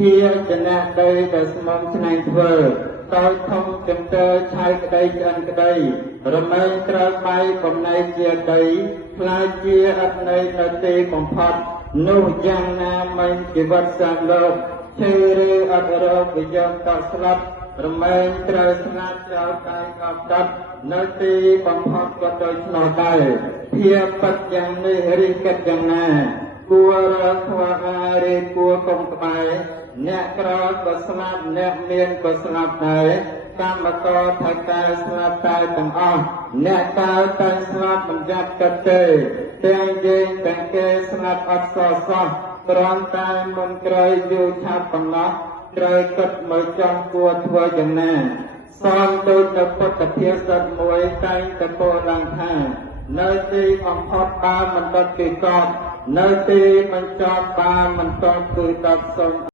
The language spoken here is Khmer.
ភាចនៈដីដែលស្មុំឆ្នៃធ្វើតើធំចង្ទើឆៃក្តីឆ្អិនក្តីរមែងក្រោយបាយបំណៃជាដីខ្លាចជាអត់ន័យនៅទីបំផុតនោះយ៉ាងណាមិនជីវិតសាមលោកឈឺឬអត់រកវិយកតស្លាប់រមែងត្រូវស្ងាត់ចោលកាយកប់ដិតនៅទីបំផុតក៏ដូចនោះដែរភាពពិតយ៉ាងនេះរិះគិតយ៉ាងណាគួររកខ្វះអារីគួរកុំក្បែរអ្នកក្រក៏ស្លាប់អ្នកមានក៏ស្លាប់ដែរកម្មករថៃតែស្លាប់តែទាំងអស់អ្នកតើតែស្លាប់មិនយ៉ាប់កាត់ទេទាំងយើងទាំងគេស្លាប់អត់សល់សោះគ្រាន់តែមុនក្រោយយូរឆាប់ប៉ុណ្ណោះត្រូវគិតមើលចង់គួរធ្វើយ៉ាងណាសំដូចទៅពុទ្ធភាសិតមួយតែងតែពោលឡើងថានៅទីបំផុតបើមិនដុតគេកប់នៅទីបញ្ចប់បើមិនតបគឺដុតសុំ